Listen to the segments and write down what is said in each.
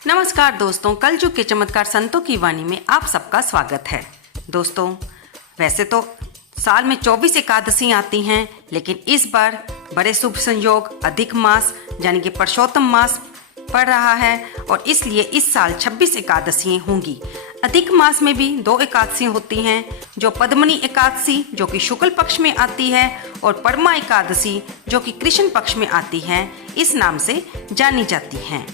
नमस्कार दोस्तों, कलयुग के चमत्कार संतों की वाणी में आप सबका स्वागत है। दोस्तों, वैसे तो साल में 24 एकादशी आती हैं, लेकिन इस बार बड़े शुभ संयोग अधिक मास यानी कि पुरुषोत्तम मास पड़ रहा है और इसलिए इस साल 26 एकादशियाँ होंगी। अधिक मास में भी 2 एकादशी होती हैं, जो पद्मनी एकादशी जो कि शुक्ल पक्ष में आती है और परमा एकादशी जो कि कृष्ण पक्ष में आती है, इस नाम से जानी जाती हैं।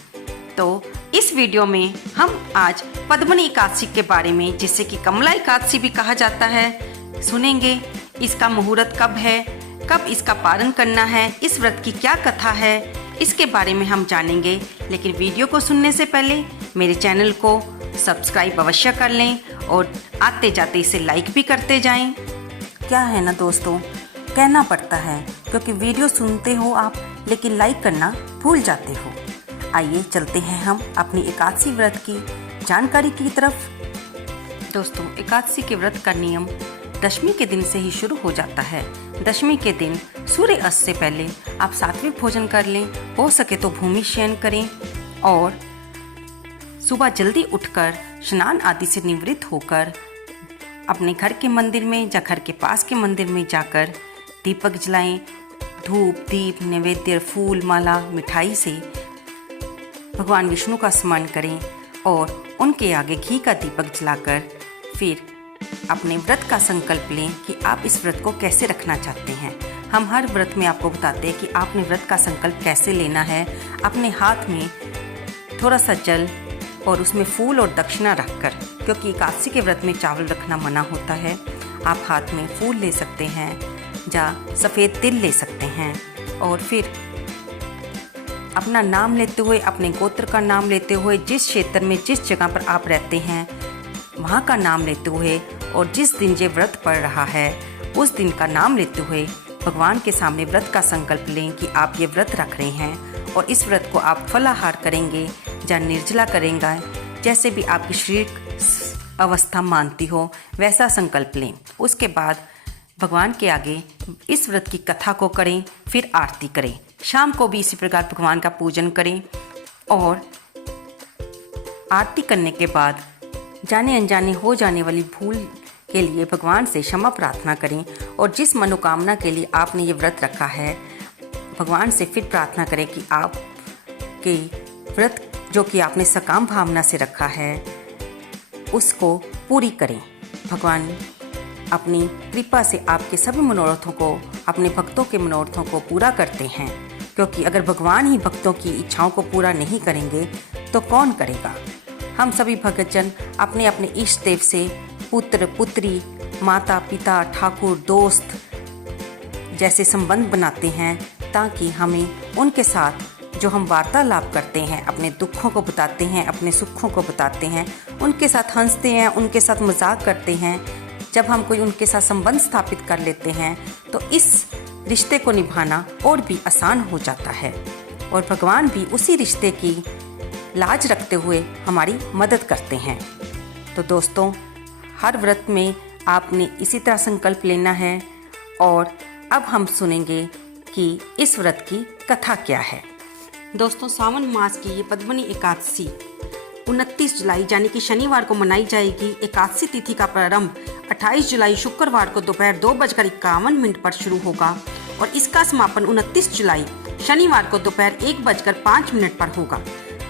तो इस वीडियो में हम आज पद्मनी एकादशी के बारे में, जिसे कि कमला एकादशी भी कहा जाता है, सुनेंगे। इसका मुहूर्त कब है, कब इसका पारण करना है, इस व्रत की क्या कथा है, इसके बारे में हम जानेंगे। लेकिन वीडियो को सुनने से पहले मेरे चैनल को सब्सक्राइब अवश्य कर लें और आते जाते इसे लाइक भी करते जाएं। क्या है ना दोस्तों, कहना पड़ता है क्योंकि वीडियो सुनते हो आप लेकिन लाइक करना भूल जाते हो। आइए चलते हैं हम अपनी एकादशी व्रत की जानकारी की तरफ। दोस्तों, एकादशी के व्रत का नियम दशमी के दिन से ही शुरू हो जाता है। दशमी के दिन सूर्य अस्त से पहले आप सात्विक भोजन कर लें, हो सके तो भूमि शयन करें और सुबह जल्दी उठकर स्नान आदि से निवृत्त होकर अपने घर के मंदिर में या घर के पास के मंदिर में जाकर दीपक जलाएं। धूप, दीप, नैवेद्य, फूल, माला, मिठाई से भगवान विष्णु का स्मरण करें और उनके आगे घी का दीपक जलाकर फिर अपने व्रत का संकल्प लें कि आप इस व्रत को कैसे रखना चाहते हैं। हम हर व्रत में आपको बताते हैं कि आपने व्रत का संकल्प कैसे लेना है। अपने हाथ में थोड़ा सा जल और उसमें फूल और दक्षिणा रखकर, क्योंकि एकादशी के व्रत में चावल रखना मना होता है, आप हाथ में फूल ले सकते हैं या सफ़ेद तिल ले सकते हैं और फिर अपना नाम लेते हुए, अपने गोत्र का नाम लेते हुए, जिस क्षेत्र में जिस जगह पर आप रहते हैं वहाँ का नाम लेते हुए और जिस दिन ये व्रत पड़ रहा है उस दिन का नाम लेते हुए भगवान के सामने व्रत का संकल्प लें कि आप ये व्रत रख रहे हैं और इस व्रत को आप फलाहार करेंगे या निर्जला करेंगे, जैसे भी आपकी शारीरिक अवस्था मानती हो वैसा संकल्प लें। उसके बाद भगवान के आगे इस व्रत की कथा को करें, फिर आरती करें। शाम को भी इसी प्रकार भगवान का पूजन करें और आरती करने के बाद जाने अनजाने हो जाने वाली भूल के लिए भगवान से क्षमा प्रार्थना करें और जिस मनोकामना के लिए आपने ये व्रत रखा है भगवान से फिर प्रार्थना करें कि आप के व्रत जो कि आपने सकाम भावना से रखा है उसको पूरी करें। भगवान अपनी कृपा से आपके सभी मनोरथों को, अपने भक्तों के मनोरथों को पूरा करते हैं, क्योंकि अगर भगवान ही भक्तों की इच्छाओं को पूरा नहीं करेंगे तो कौन करेगा। हम सभी भक्तजन अपने अपने इष्ट देव से पुत्र, पुत्री, माता, पिता, ठाकुर, दोस्त जैसे संबंध बनाते हैं ताकि हमें उनके साथ जो हम वार्तालाप करते हैं, अपने दुखों को बताते हैं, अपने सुखों को बताते हैं, उनके साथ हंसते हैं, उनके साथ मजाक करते हैं। जब हम कोई उनके साथ संबंध स्थापित कर लेते हैं तो इस रिश्ते को निभाना और भी आसान हो जाता है और भगवान भी उसी रिश्ते की लाज रखते हुए हमारी मदद करते हैं। तो दोस्तों, हर व्रत में आपने इसी तरह संकल्प लेना है और अब हम सुनेंगे कि इस व्रत की कथा क्या है। दोस्तों, सावन मास की ये पद्मनी एकादशी 29 जुलाई यानी कि शनिवार को मनाई जाएगी। एकादशी तिथि का प्रारंभ 28 जुलाई शुक्रवार को दोपहर 2:51 पर शुरू होगा और इसका समापन 29 जुलाई शनिवार को दोपहर 1:05 पर होगा।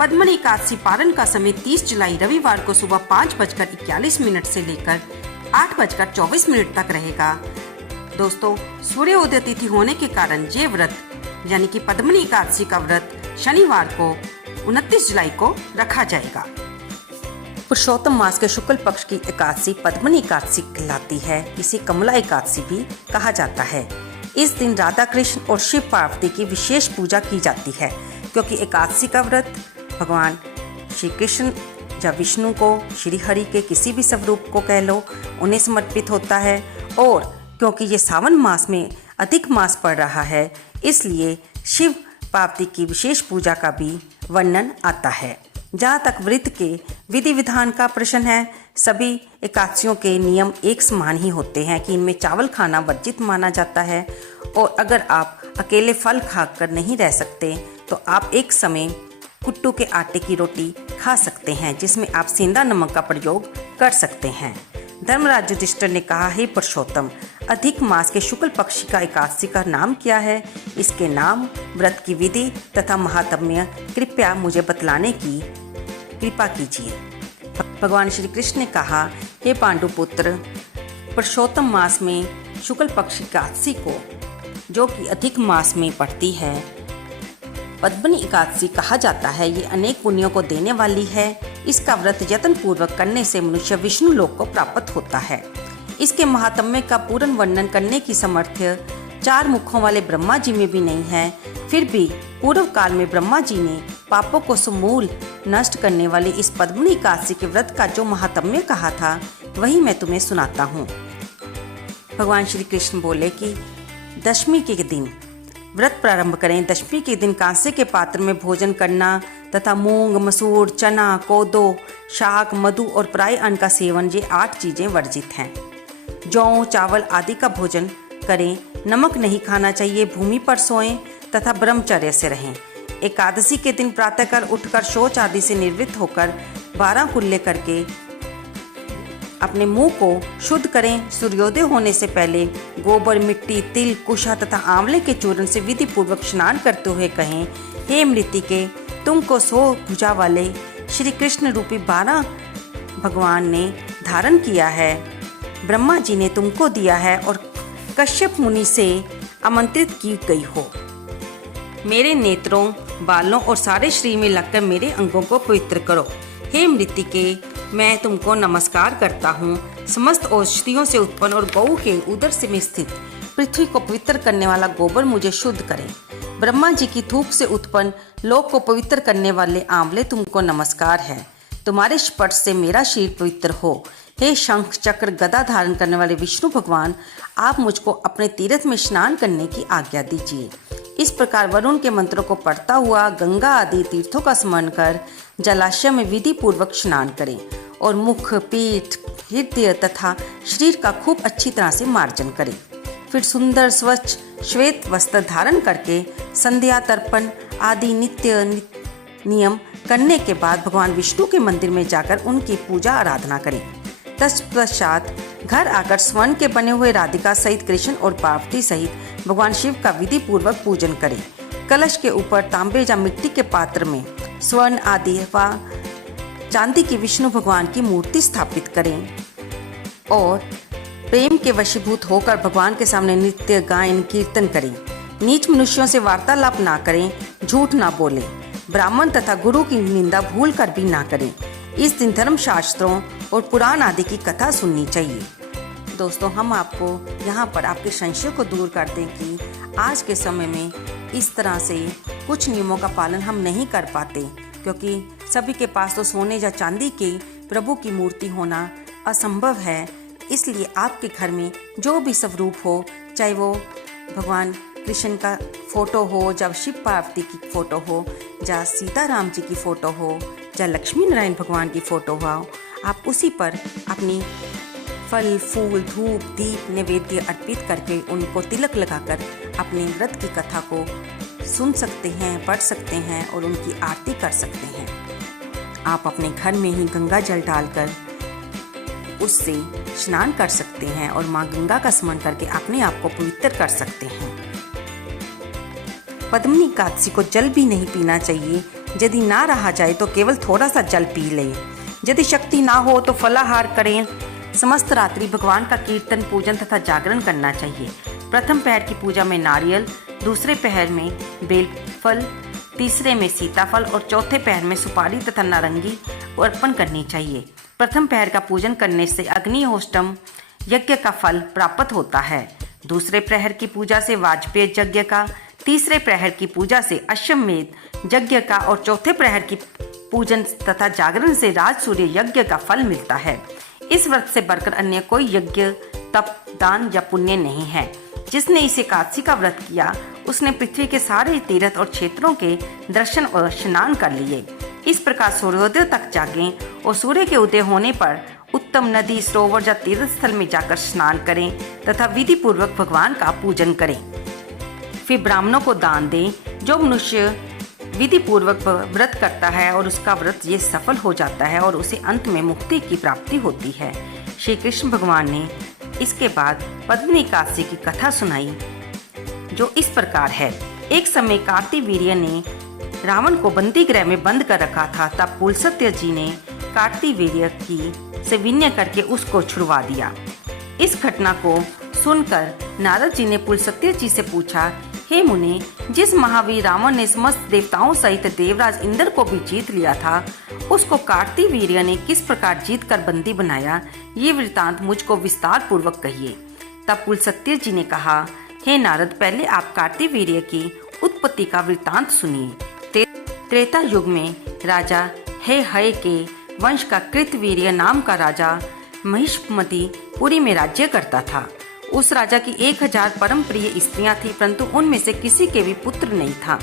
पद्मनी एकादशी पारण का समय 30 जुलाई रविवार को सुबह 5:41 से लेकर 8:24 तक रहेगा। दोस्तों, सूर्योदय तिथि होने के कारण ये व्रत यानी कि पद्मनी एकादशी का व्रत शनिवार को 29 जुलाई को रखा जाएगा। पुरुषोत्तम मास के शुक्ल पक्ष की एकादशी पद्मनी एकादशी कहलाती है। इसे कमला एकादशी भी कहा जाता है। इस दिन राधा कृष्ण और शिव पार्वती की विशेष पूजा की जाती है, क्योंकि एकादशी का व्रत भगवान श्री कृष्ण या विष्णु को, श्री हरि के किसी भी स्वरूप को कह लो, उन्हें समर्पित होता है। और क्योंकि ये सावन मास में अधिक मास पड़ रहा है, इसलिए शिव पार्वती की विशेष पूजा का भी वर्णन आता है। जहाँ तक व्रत के विधि विधान का प्रश्न है, सभी एकादशियों के नियम एक समान ही होते हैं कि इनमें चावल खाना वर्जित माना जाता है और अगर आप अकेले फल खाकर नहीं रह सकते तो आप एक समय कुट्टू के आटे की रोटी खा सकते हैं, जिसमें आप सेंधा नमक का प्रयोग कर सकते हैं। धर्मराज युधिष्ठिर ने कहा, हे पुरुषोत्तम, अधिक मास के शुक्ल पक्ष का एकादशी का नाम क्या है? इसके नाम, व्रत की विधि तथा महात्म्य कृपया मुझे बतलाने की कृपा कीजिए। भगवान श्री कृष्ण ने कहा, हे पांडुपुत्र, पुरुषोत्तम मास में शुक्ल पक्ष की एकादशी को, जो कि अधिक मास में पड़ती है, पद्मनी एकादशी कहा जाता है। ये अनेक पुण्यों को देने वाली है। इसका व्रत यत्न पूर्वक करने से मनुष्य विष्णु लोक को प्राप्त होता है। इसके महात्म्य का पूर्ण वर्णन करने की सामर्थ्य 4 मुखों वाले ब्रह्मा जी में भी नहीं है। फिर भी पूर्व काल में ब्रह्मा जी ने पापों को समूल नष्ट करने वाली इस पद्मनी एकादशी के व्रत का जो महात्म्य कहा था, वही मैं तुम्हें सुनाता हूँ। भगवान श्री कृष्ण बोले कि दशमी के दिन व्रत प्रारंभ करें। दशमी के दिन कांसे के पात्र में भोजन करना तथा मूंग, मसूर, चना, कोदो, शाक, मधु और प्राय अन्न का सेवन, ये 8 चीजें वर्जित हैं। जौ, चावल आदि का भोजन करें। नमक नहीं खाना चाहिए। भूमि पर सोएं तथा ब्रह्मचर्य से रहें। एकादशी के दिन प्रातःकाल उठकर शौच आदि से निवृत्त होकर 12 कुल्ले करके अपने मुंह को शुद्ध करें। सूर्योदय होने से पहले गोबर, मिट्टी, तिल, कुशा तथा आंवले के चूर्ण से विधि पूर्वक स्नान करते हुए कहें, हे मृतिके, तुमको 100 भुजा वाले श्री कृष्ण रूपी 12 भगवान ने धारण किया है। ब्रह्मा जी ने तुमको दिया है और कश्यप मुनि से आमंत्रित की गई हो। मेरे नेत्रों, बालों और सारे शरीर में लगकर मेरे अंगों को पवित्र करो। हे मृतिके, मैं तुमको नमस्कार करता हूँ। समस्त औषधियों से उत्पन्न और गौ के उदर से में स्थित पृथ्वी को पवित्र करने वाला गोबर मुझे शुद्ध करें। ब्रह्मा जी की थूक से उत्पन्न लोक को पवित्र करने वाले आंवले, तुमको नमस्कार है। तुम्हारे स्पर्श से मेरा शरीर पवित्र हो। हे शंख, चक्र, गदा धारण करने वाले विष्णु भगवान, आप मुझको अपने तीर्थ में स्नान करने की आज्ञा दीजिए। इस प्रकार वरुण के मंत्रों को पढ़ता हुआ गंगा आदि तीर्थों का स्मरण कर जलाशय में विधि पूर्वक स्नान करें और मुख, पीठ, हृदय तथा शरीर का खूब अच्छी तरह से मार्जन करें। फिर सुंदर स्वच्छ श्वेत वस्त्र धारण करके संध्या, तर्पण आदि नित्य नियम करने के बाद भगवान विष्णु के मंदिर में जाकर उनकी पूजा आराधना करें। तत्पश्चात घर आकर स्वर्ण के बने हुए राधिका सहित कृष्ण और पार्वती सहित भगवान शिव का विधि पूर्वक पूजन करें। कलश के ऊपर तांबे या मिट्टी के पात्र में स्वर्ण आदि व चांदी की विष्णु भगवान की मूर्ति स्थापित करें और प्रेम के वशीभूत होकर भगवान के सामने नित्य गायन कीर्तन करें। नीच मनुष्यों से वार्तालाप ना करें, झूठ ना बोलें, ब्राह्मण तथा गुरु की निंदा भूल कर भी ना करें। इस दिन धर्म शास्त्रों और पुराण आदि की कथा सुननी चाहिए। दोस्तों, हम आपको यहाँ पर आपके संशय को दूर कर दें कि आज के समय में इस तरह से कुछ नियमों का पालन हम नहीं कर पाते, क्योंकि सभी के पास तो सोने या चांदी के प्रभु की मूर्ति होना असंभव है। इसलिए आपके घर में जो भी स्वरूप हो, चाहे वो भगवान कृष्ण का फोटो हो, या शिव पार्वती की फोटो हो, या सीताराम जी की फोटो हो, या लक्ष्मी नारायण भगवान की फोटो हो, आप उसी पर अपनी फल, फूल, धूप, दीप, नैवेद्य अर्पित करके उनको तिलक लगाकर अपने व्रत की कथा को सुन सकते हैं, पढ़ सकते हैं और उनकी आरती कर सकते हैं। आप अपने घर में ही गंगा जल डालकर उससे स्नान कर सकते हैं और माँ गंगा का स्मरण करके अपने आप को पवित्र कर सकते हैं। पद्मनी एकादशी को जल भी नहीं पीना चाहिए। यदि ना रहा जाए तो केवल थोड़ा सा जल पी लें। यदि शक्ति ना हो तो फलाहार करें। समस्त रात्रि भगवान का कीर्तन, पूजन तथा जागरण करना चाहिए। प्रथम पहर की पूजा में नारियल, दूसरे पहर में बेलफल, तीसरे में सीताफल और चौथे पहर में सुपारी तथा नारंगी अर्पण करनी चाहिए। प्रथम पहर का पूजन करने से अग्निहोत्रम यज्ञ का फल प्राप्त होता है। दूसरे प्रहर की पूजा से वाजपेय यज्ञ का, तीसरे प्रहर की पूजा से अश्वमेध यज्ञ का और चौथे प्रहर की पूजन तथा जागरण से राज सूर्य यज्ञ का फल मिलता है। इस व्रत से बढ़कर अन्य कोई यज्ञ, तप, दान या पुण्य नहीं है। जिसने इस एकादशी का व्रत किया उसने पृथ्वी के सारे तीर्थ और क्षेत्रों के दर्शन और स्नान कर लिए। इस प्रकार सूर्योदय तक जागें और सूर्य के उदय होने पर उत्तम नदी, सरोवर या तीर्थ स्थल में जाकर स्नान करें तथा विधि पूर्वक भगवान का पूजन करें। फिर ब्राह्मणों को दान दें। जो मनुष्य विधि पूर्वक व्रत करता है और उसका व्रत ये सफल हो जाता है और उसे अंत में मुक्ति की प्राप्ति होती है। श्री कृष्ण भगवान ने इसके बाद पद्मिनी एकादशी की कथा सुनाई, जो इस प्रकार है। एक समय कार्तिवीर्य ने रावण को बंदी गृह में बंद कर रखा था। तब पुलस्त्य जी ने कार्तिवीर्य की से विनय करके उसको छुड़वा दिया। इस घटना को सुनकर नारद जी ने पुलस्त्य जी से पूछा, हे मुने, जिस महावीर रावण ने समस्त देवताओं सहित देवराज इंद्र को भी जीत लिया था, उसको कार्तिवीर्य ने किस प्रकार जीत कर बंदी बनाया, ये वृतांत मुझको विस्तार पूर्वक कहिए। तब पुलस्त्य जी ने कहा, हे नारद, पहले आप कार्तिवीर्य की उत्पत्ति का वृतांत सुनिए। त्रेता युग में राजा हय के वंश का कृतवीर्य नाम का राजा महिष्मति पुरी में राज्य करता था। उस राजा की 1000 परम प्रिय स्त्रियां थी, परंतु उनमें से किसी के भी पुत्र नहीं था।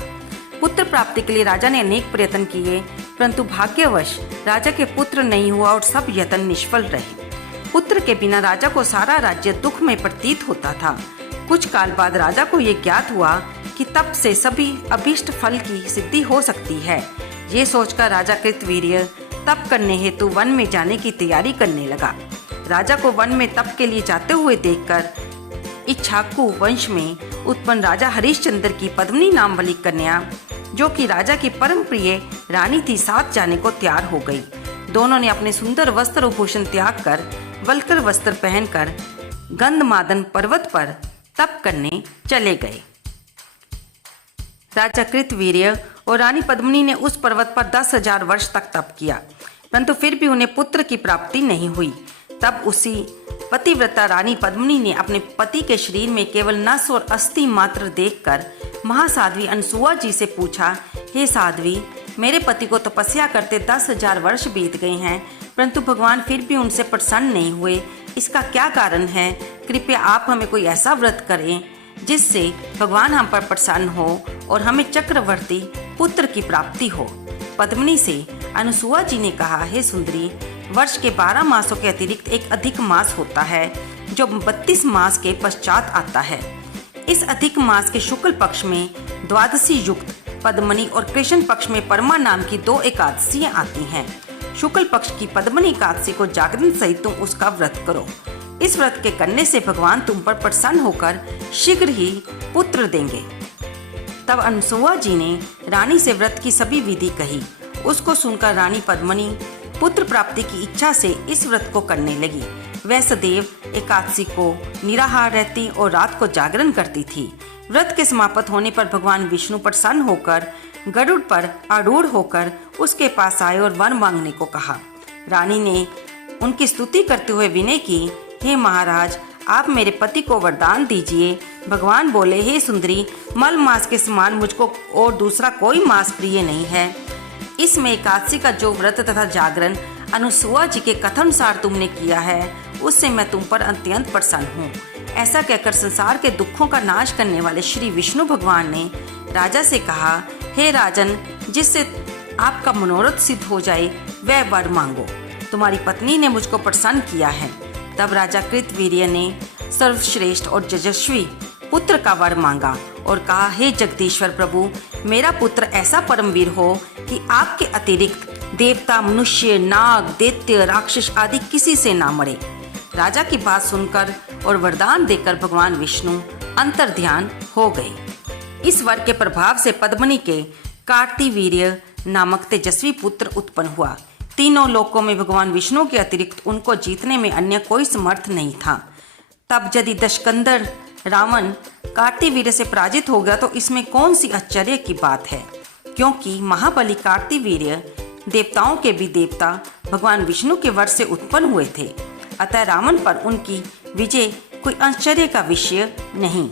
पुत्र प्राप्ति के लिए राजा ने अनेक प्रयत्न किए, परंतु भाग्यवश राजा के पुत्र नहीं हुआ और सब यत्न निष्फल रहे। पुत्र के बिना राजा को सारा राज्य दुख में प्रतीत होता था। कुछ काल बाद राजा को ये ज्ञात हुआ कि तप से सभी अभीष्ट फल की सिद्धि हो सकती है। ये सोचकर राजा कृतवीर्य तप करने हेतु वन में जाने की तैयारी करने लगा। राजा को वन में तप के लिए जाते हुए देखकर इक्ष्वाकु वंश में उत्पन्न राजा हरिश्चंद्र की पद्मिनी नाम वाली कन्या, जो कि राजा की परम प्रिय रानी थी, साथ जाने को तैयार हो गई। दोनों ने अपने सुंदर वस्त्र भूषण त्याग कर वल्कर वस्त्र पहनकर गंधमादन पर्वत पर तप करने चले गए। राजा कृतवीर्य और रानी पद्मिनी ने उस पर्वत पर 10,000 वर्ष तक तप किया, परंतु फिर भी उन्हें पुत्र की प्राप्ति नहीं हुई। तब उसी पतिव्रता रानी पद्मिनी ने अपने पति के शरीर में केवल नस और अस्थि मात्र देखकर महासाध्वी अनसुआ जी से पूछा, हे साध्वी, मेरे पति को तपस्या करते 10,000 वर्ष बीत गए हैं, परंतु भगवान फिर भी उनसे प्रसन्न नहीं हुए। इसका क्या कारण है? कृपया आप हमें कोई ऐसा व्रत करें जिससे भगवान हम पर प्रसन्न हो और हमें चक्रवर्ती पुत्र की प्राप्ति हो। पद्मिनी से अनसुआ जी ने कहा, हे सुंदरी, वर्ष के 12 मासों के अतिरिक्त एक अधिक मास होता है, जो 32 मास के पश्चात आता है। इस अधिक मास के शुक्ल पक्ष में द्वादशी युक्त पद्मिनी और कृष्ण पक्ष में परमा नाम की 2 एकादशियां आती हैं। शुक्ल पक्ष की पद्मिनी एकादशी को जागरण सहित तुम उसका व्रत करो। इस व्रत के करने से भगवान तुम पर प्रसन्न होकर शीघ्र ही पुत्र देंगे। तब अनसुआ जी ने रानी से व्रत की सभी विधि कही। उसको सुनकर रानी पद्मिनी पुत्र प्राप्ति की इच्छा से इस व्रत को करने लगी। वह सदैव एकादशी को निराहार रहती और रात को जागरण करती थी। व्रत के समाप्त होने पर भगवान विष्णु प्रसन्न होकर गरुड़ पर आरूढ़ होकर उसके पास आए और वर मांगने को कहा। रानी ने उनकी स्तुति करते हुए विनय की, हे महाराज, आप मेरे पति को वरदान दीजिए। भगवान बोले, हे सुंदरी, मल मास के समान मुझको और दूसरा कोई मास प्रिय नहीं है। इसमें एकादशी का जो व्रत तथा जागरण अनसुआ जी के कथनानुसार तुमने किया है, उससे मैं तुम पर अत्यंत प्रसन्न हूँ। ऐसा कहकर संसार के दुखों का नाश करने वाले श्री विष्णु भगवान ने राजा से कहा, हे राजन, जिससे आपका मनोरथ सिद्ध हो जाए वह वर मांगो। तुम्हारी पत्नी ने मुझको प्रसन्न किया है। तब राजा कृतवीर्य ने सर्वश्रेष्ठ और तेजस्वी पुत्र का वर मांगा और कहा, हे जगदीश्वर प्रभु, मेरा पुत्र ऐसा परमवीर हो कि आपके अतिरिक्त देवता, मनुष्य, नाग, दैत्य, राक्षस आदि किसी से ना मरे। राजा की बात सुनकर और वरदान देकर भगवान विष्णु अंतर्ध्यान हो गए। इस वर के प्रभाव से पद्मिनी के कार्तिवीर्य नामक तेजस्वी पुत्र उत्पन्न हुआ। तीनों लोकों में भगवान विष्णु के अतिरिक्त उनको जीतने में अन्य कोई समर्थ नहीं था। तब यदि दशकंदर रावण कार्तिवीर्य से पराजित हो गया तो इसमें कौन सी आश्चर्य की बात है, क्योंकि महाबली कार्तिवीर्य देवताओं के भी देवता भगवान विष्णु के वर से उत्पन्न हुए थे। अतः रावण पर उनकी विजय कोई आश्चर्य का विषय नहीं।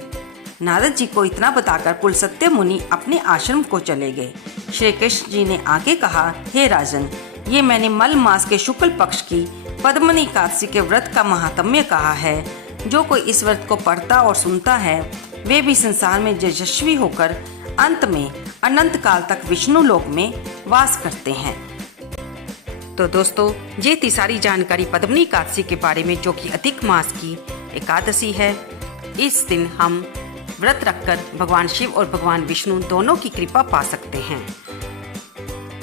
नारद जी को इतना बताकर पुलस्त्य मुनि अपने आश्रम को चले गए। श्री कृष्ण जी ने आगे कहा, हे राजन, ये मैंने मल मास के शुक्ल पक्ष की पद्मिनी एकादशी के व्रत का महात्म्य कहा है। जो कोई इस व्रत को पढ़ता और सुनता है, वे भी संसार में यशस्वी होकर अंत में अनंत काल तक विष्णु लोक में वास करते हैं। तो दोस्तों, ये थी सारी जानकारी पद्मिनी एकादशी के बारे में, जो कि अधिक मास की एकादशी है। इस दिन हम व्रत रखकर भगवान शिव और भगवान विष्णु दोनों की कृपा पा सकते हैं।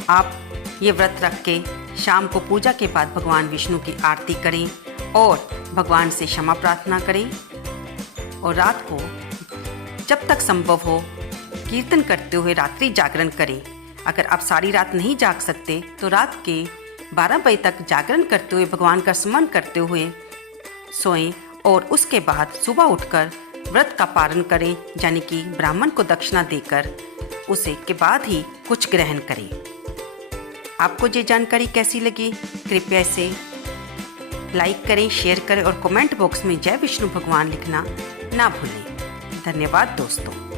आप ये व्रत रख के शाम को पूजा के बाद भगवान विष्णु की आरती करें और भगवान से क्षमा प्रार्थना करें और रात को जब तक संभव हो कीर्तन करते हुए रात्रि जागरण करें। अगर आप सारी रात नहीं जाग सकते तो रात के 12 बजे तक जागरण करते हुए भगवान का स्मरण करते हुए सोएं और उसके बाद सुबह उठकर व्रत का पालन करें, यानी कि ब्राह्मण को दक्षिणा देकर उसे के बाद ही कुछ ग्रहण करें। आपको ये जानकारी कैसी लगी? कृपया इसे लाइक करें, शेयर करें और कमेंट बॉक्स में जय विष्णु भगवान लिखना ना भूलें। धन्यवाद दोस्तों।